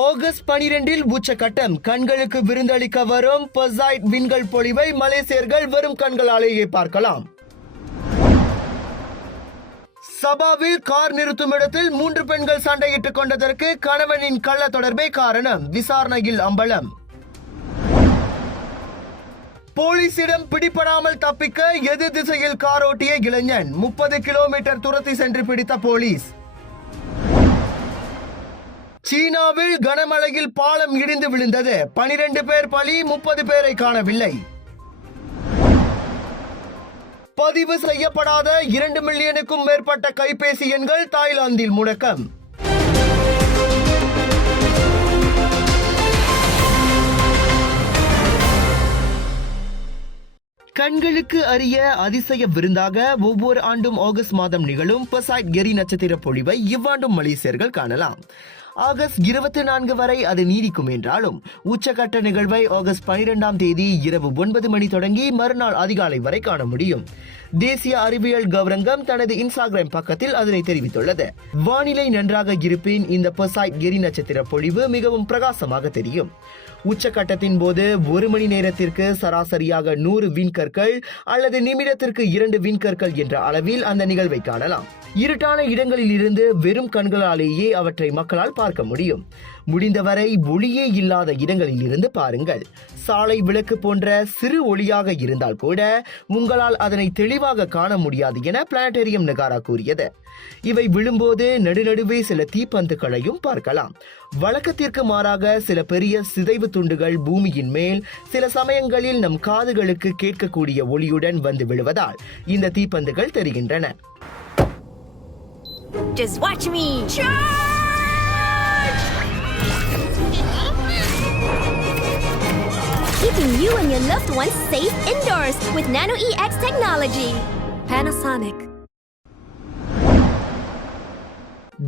August 12 உச்சகட்டம். கண்களுக்கு விருந்தளிக்க வரும் பெர்சைட் விண்கல் பொழிவை மலேசியர்கள் வெறும் கண்களாலேயே பார்க்கலாம். சபாவில் கார் நிறுத்தும் இடத்தில் 3 பெண்கள் சண்டையிட்டுக் கொண்டதற்கு கணவனின் கள்ள தொடர்பே காரணம். விசாரணையில் அம்பலம். போலீசிடம் பிடிபடாமல் தப்பிக்க எதிர் திசையில் கார் ஓட்டிய இளைஞன் 30 கிலோமீட்டர் துரத்தி சென்று பிடித்த போலீஸ். சீனாவில் கனமழையில் பாலம் இடிந்து விழுந்தது. 12 பேர் பலி, 30 பேரை காணவில்லை. பதிவு செய்யப்படாத 2 மில்லியனுக்கும் மேற்பட்ட கைபேசி எண்கள் தாய்லாந்தில் முடக்கம். கண்களுக்கு அரிய அதிசய விருந்தாக ஒவ்வொரு ஆண்டும் ஆகஸ்ட் மாதம் நிகழும் பெர்சைட் எரி நட்சத்திர பொழிவை இவ்வாண்டும் மலேசியர்கள் காணலாம். ஆகஸ்ட் 24 வரை அது நீடிக்கும் என்றாலும் உச்சகட்ட நிகழ்வை ஆகஸ்ட் 12ஆம் தேதி இரவு 9 மணி தொடங்கி மறுநாள் அதிகாலை வரை காண முடியும். தேசிய அறிவியல் கௌரங்கம் தனது இன்ஸ்டாகிராம் பக்கத்தில் அதனை தெரிவித்துள்ளது. வானிலை நன்றாக இருப்பின் இந்த பெர்சைட் எரி நட்சத்திர பொழிவு மிகவும் பிரகாசமாக தெரியும். உச்சகட்டத்தின் போது 1 மணி நேரத்திற்கு சராசரியாக 100 விண்கற்கள் அல்லது நிமிடத்திற்கு 2 விண்கற்கள் என்ற அளவில் அந்த நிகழ்வை காணலாம். இருட்டான இடங்களில் இருந்து வெறும் கண்களாலேயே அவற்றை மக்களால் பார்க்க முடியும். முடிந்தவரை ஒளியே இல்லாத இடங்களில் இருந்து பாருங்கள். சாலை விளக்கு போன்ற சிறு ஒளியாக இருந்தால் கூட உங்களால் அதனை தெளிவாக காண முடியாது என பிளானட்டோரியம் நகாரா கூறியது. இவை விழும்போது நடுநடுவே சில தீப்பந்துகளையும் பார்க்கலாம். வழக்கத்திற்கு மாறாக சில பெரிய சிதைவு துண்டுகள் பூமியின் மேல் சில சமயங்களில் நம் காதுகளுக்கு கேட்கக்கூடிய ஒளியுடன் வந்து விழுவதால் இந்த தீப்பந்துகள் தெரிகின்றன. Just watch me charge! Keeping you and your loved ones safe indoors with Nano EX technology. Panasonic.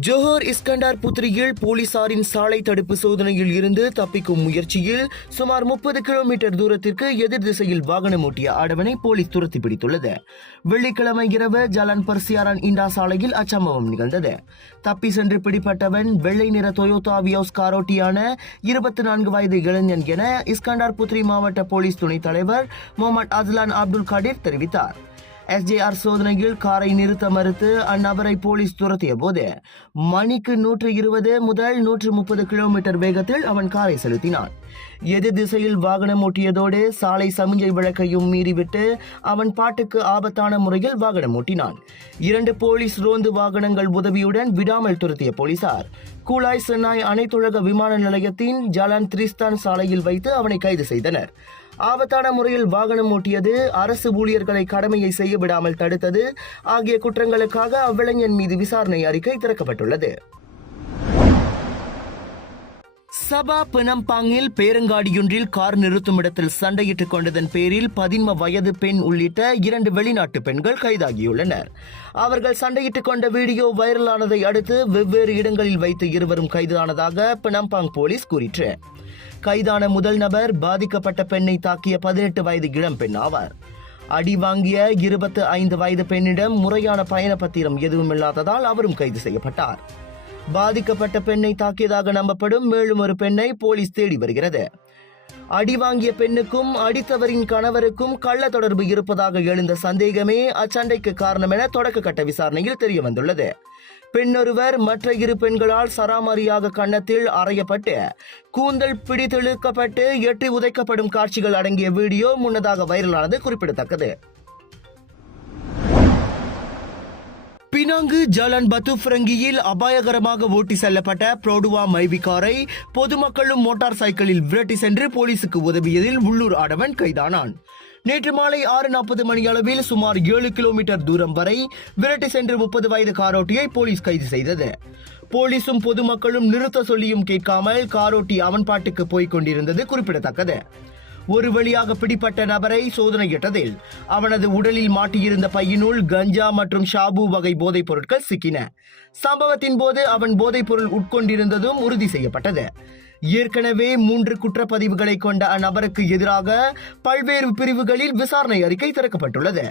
Johor Iskandar புத்ரியில் போலீசாரின் சாலை தடுப்பு சோதனையில் இருந்து தப்பிக்கும் முயற்சியில் சுமார் 30 கிலோமீட்டர் தூரத்திற்கு எதிர் திசையில் வாகனம் ஓட்டிய ஆடவனை போலீஸ் துரத்தி பிடித்துள்ளது. வெள்ளிக்கிழமை இரவு ஜலான் பர்சியாரான் இண்டா சாலையில் அச்சம்பவம் நிகழ்ந்தது. தப்பி சென்று பிடிப்பட்டவன் வெள்ளை நிற டொயோட்டா வியோஸ் காரோட்டியான 24 வயது இளைஞன் என இஸ்கண்டார் புத்ரி மாவட்ட போலீஸ் துணைத் தலைவர் முகமது அஸ்லான் அப்துல் காடிர் தெரிவித்தார். SJR சோதனையில் காரை நிறுத்த மறுத்து அந்நபரை போலீஸ் துரத்திய போது மணிக்கு 120 முதல் 130 கிலோமீட்டர் வேகத்தில் அவன் காரை செலுத்தினான். எதிர் திசையில் வாகனம் ஓட்டியதோடு சாலை சமிஞ்சை விளக்கையும் மீறிவிட்டு அவன் பாட்டுக்கு ஆபத்தான முறையில் வாகனம் ஓட்டினான். 2 போலீஸ் ரோந்து வாகனங்கள் உதவியுடன் விடாமல் துரத்திய போலீசார் கூலாய் சென்னாய் அனைத்துலக விமான நிலையத்தின் ஜலான் திரிஸ்தான் சாலையில் வைத்து அவனை கைது செய்தனர். ஆபத்தான முறையில் வாகனம் ஓட்டியது, அரசு ஊழியர்களை கடமையை செய்ய விடாமல் தடுத்தது ஆகிய குற்றங்களுக்காக அவ்விளைஞன் மீது விசாரணை அறிக்கை திறக்கப்பட்டுள்ளது. சபா பெனம்பாங்கில் பேரங்காடியொன்றில் கார் நிறுத்தும் இடத்தில் சண்டையிட்டுக் கொண்டதன் பேரில் 13 வயது பெண் உள்ளிட்ட 2 வெளிநாட்டு பெண்கள் கைதாகியுள்ளனர். அவர்கள் சண்டையிட்டுக் கொண்ட வீடியோ வைரலானதை அடுத்து வெவ்வேறு இடங்களில் வைத்து இருவரும் கைதானதாக பெனம்பாங் போலீஸ் கூறிற்று. கைதான முதல் நபர் பாதிக்கப்பட்ட பெண்ணை தாக்கிய 18 வயது இளம் பெண் ஆவார். அடி வாங்கிய 25 வயது பெண்ணிடம் முறையான பயண பத்திரம் எதுவும் இல்லாததால் அவரும் கைது செய்யப்பட்டார். பாதிக்கப்பட்ட பெண்ணை தாக்கியதாக நம்பப்படும் மேலும் ஒரு பெண்ணை போலீஸ் தேடி வருகிறது. அடி வாங்கிய பெண்ணுக்கும் அடித்தவரின் கணவருக்கும் கள்ள தொடர்பு இருப்பதாக எழுந்த சந்தேகமே அச்சண்டைக்கு காரணம் என தொடக்க கட்ட விசாரணையில் தெரிய வந்துள்ளது. பெண்ணொருவர் மற்ற 2 பெண்களால் சராமரியாக கன்னத்தில் அறையப்பட்டு கூந்தல் பிடித்தெழுக்கப்பட்டு எட்டி உதைக்கப்படும் காட்சிகள் அடங்கிய வீடியோ முன்னதாக வைரலானது குறிப்பிடத்தக்கது. பினாங்கு ஜலான் பத்துஃப்ரங்கியில் அபாயகரமாக ஓட்டி செல்லப்பட்ட புரோடுவா மைவி காரை பொதுமக்களும் மோட்டார் சைக்கிளில் விரட்டி சென்று போலீசுக்கு உதவியதில் உள்ளூர் ஆடவன் கைதானான். நேற்று மாலை 6:40 மணி அளவில் சுமார் 7 கிலோமீட்டர் தூரம் வரை விரட்டி சென்று 30 வயது காரோட்டியை போலீஸ் கைது செய்தது. போலீசும் பொதுமக்களும் நிறுத்த சொல்லியும் கேட்காமல் காரோட்டி அவன் பாட்டுக்கு போய்க் கொண்டிருந்தது குறிப்பிடத்தக்கது. ஒரு வழியாக பிடிப்பட்ட நபரை சோதனையிட்டதில் அவனது உடலில் மாட்டியிருந்த பையினுள் கஞ்சா மற்றும் ஷாபு வகை போதைப் பொருட்கள் சிக்கின. சம்பவத்தின் போது அவன் போதைப் பொருள் உட்கொண்டிருந்ததும் உறுதி செய்யப்பட்டது. ஏற்கனவே 3 குற்றப்பதிவுகளை கொண்ட அந்நபருக்கு எதிராக பல்வேறு பிரிவுகளில் விசாரணை அறிக்கை திறக்கப்பட்டுள்ளது.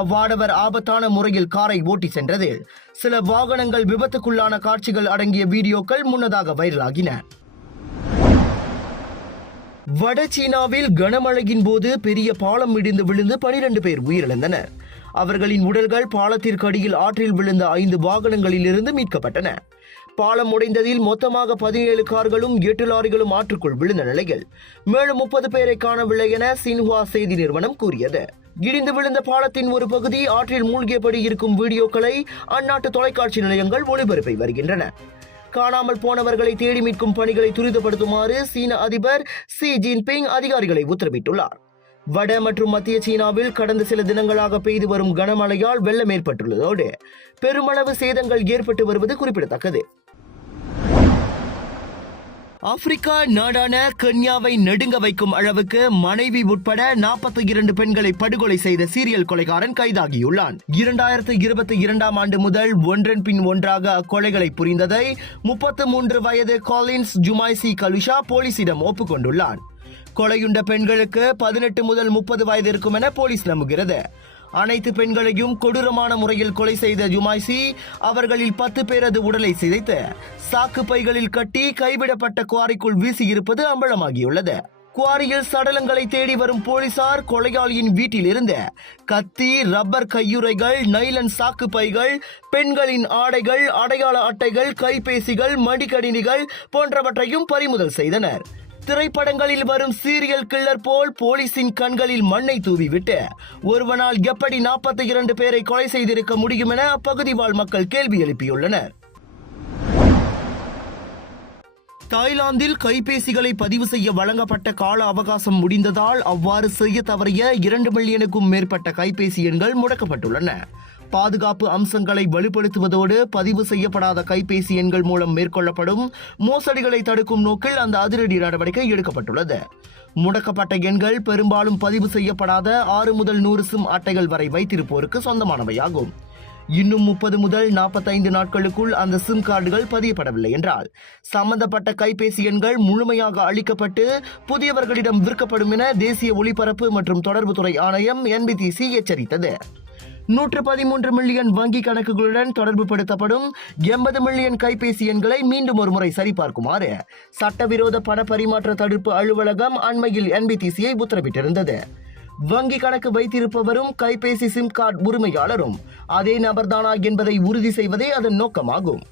அவ்வாடவர் ஆபத்தான முறையில் காரை ஓட்டி சென்றதில் சில வாகனங்கள் விபத்துக்குள்ளான காட்சிகள் அடங்கிய வீடியோக்கள் முன்னதாக வைரலாகின. வட சீனாவில் கனமழையின் போது பெரிய பாலம் இடிந்து விழுந்து 12 பேர் உயிரிழந்தனர். அவர்களின் உடல்கள் பாலத்திற்கு அடியில் ஆற்றில் விழுந்த 5 வாகனங்களிலிருந்து மீட்கப்பட்டன. பாலம் உடைந்ததில் மொத்தமாக 17 கார்களும் 8 லாரிகளும் ஆற்றுக்குள் விழுந்த நிலையில் மேலும் 30 பேரை காணவில்லை என சின்ஹுவா செய்தி நிறுவனம் கூறியது. இடிந்து விழுந்த பாலத்தின் ஒரு பகுதி ஆற்றில் மூழ்கியபடி இருக்கும் வீடியோக்களை அந்நாட்டு தொலைக்காட்சி நிலையங்கள் ஒளிபரப்பி வருகின்றன. காணாமல் போனவர்களை தேடி மீட்கும் பணிகளை துரிதப்படுத்துமாறு சீன அதிபர் ஷி ஜின்பிங் அதிகாரிகளை உத்தரவிட்டுள்ளார். வட மற்றும் மத்திய சீனாவில் கடந்த சில தினங்களாக பெய்து வரும் கனமழையால் வெள்ளம் ஏற்பட்டுள்ளதோடு பெருமளவு சேதங்கள் ஏற்பட்டு வருவது குறிப்பிடத்தக்கது. ஆப்பிரிக்கா நாடான கென்யாவை நடுங்க வைக்கும் அளவுக்கு மனைவி உட்பட 42 பெண்களை படுகொலை செய்த சீரியல் கொலைகாரன் கைதாகியுள்ளான். 2022 ஆண்டு முதல் ஒன்றன் பின் ஒன்றாக அக்கொலைகளை புரிந்ததை 33 வயது காலின்ஸ் ஜுமைசி கலுஷா போலீசிடம் ஒப்புக்கொண்டுள்ளான். கொலையுண்ட பெண்களுக்கு 18 முதல் 30 வயது இருக்கும் என போலீஸ் நம்புகிறது. அனைத்து பெண்களையும் கொடூரமான முறையில் கொலை செய்த ஜுமைசி அவர்களில் 10 பேரது உடலை சிதைத்து சாக்கு பைகளில் கட்டி கைவிடப்பட்ட குவாரிக்குள் வீசியிருப்பது அம்பலமாகியுள்ளது. குவாரியில் சடலங்களை தேடி வரும் போலீசார் கொலையாளியின் வீட்டில் இருந்து கத்தி, ரப்பர் கையுறைகள், நைலன் சாக்கு பைகள், பெண்களின் ஆடைகள், அடையாள அட்டைகள், கைபேசிகள், மடிக்கணினிகள் போன்றவற்றையும் பறிமுதல் செய்தனர். திரைப்படங்களில் வரும் சீரியல் கில்லர் போல் போலீசின் கண்களில் மண்ணை தூவிவிட்டு ஒருவனால் எப்படி 42 பேரை கொலை செய்திருக்க முடியும் என அப்பகுதி வாழ் மக்கள் கேள்வி எழுப்பியுள்ளனர். தாய்லாந்தில் கைபேசிகளை பதிவு செய்ய வழங்கப்பட்ட கால அவகாசம் முடிந்ததால் அவ்வாறு செய்ய தவறிய 2 மில்லியனுக்கும் மேற்பட்ட கைபேசி எண்கள் முடக்கப்பட்டுள்ளன. பாதுகாப்பு அம்சங்களை வலுப்படுத்துவதோடு பதிவு செய்யப்படாத கைபேசி எண்கள் மூலம் மேற்கொள்ளப்படும் மோசடிகளை தடுக்கும் நோக்கில் அந்த அதிரடி நடவடிக்கை எடுக்கப்பட்டுள்ளது. முடக்கப்பட்ட எண்கள் பெரும்பாலும் பதிவு செய்யப்படாத 6 முதல் 100 சிம் அட்டைகள் வரை வைத்திருப்போருக்கு சொந்தமானவையாகும். இன்னும் 30 முதல் 45 நாட்களுக்குள் அந்த சிம் கார்டுகள் பதியப்படவில்லை என்றால் சம்பந்தப்பட்ட கைபேசி எண்கள் முழுமையாக அளிக்கப்பட்டு புதியவர்களிடம் விற்கப்படும் என தேசிய ஒலிபரப்பு மற்றும் தொடர்புத்துறை ஆணையம் NBTC எச்சரித்தது. 113 மில்லியன் வங்கி கணக்குகளுடன் தொடர்பு படுத்தப்படும் 80 மில்லியன் கைபேசி எண்களை மீண்டும் ஒருமுறை சரிபார்க்குமாறு சட்டவிரோத பண பரிமாற்ற தடுப்பு அலுவலகம் அண்மையில் NBTCயை உத்தரவிட்டிருந்தது. வங்கி கணக்கு வைத்திருப்பவரும் கைபேசி சிம் கார்டு உரிமையாளரும் அதே நபர்தானா என்பதை உறுதி செய்வதே அதன் நோக்கமாகும்.